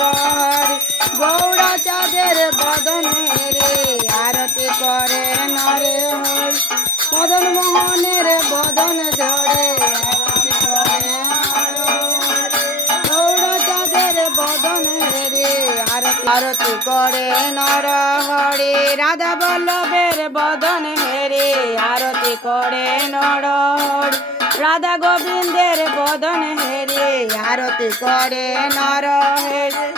নরহরি গৌড়া চাঁদের বদনে রে আরতি করে নরে হরি মদন মোহনের বদন ধরে আরতি করে গৌড়া চাঁদের বদনে রে আরতি করে নরহরি রাধা বল্লভের বদন হেরে আরতি করে নরহরি রাধা গোবিন্দের বদন হেরে আরতি করে নরহরি।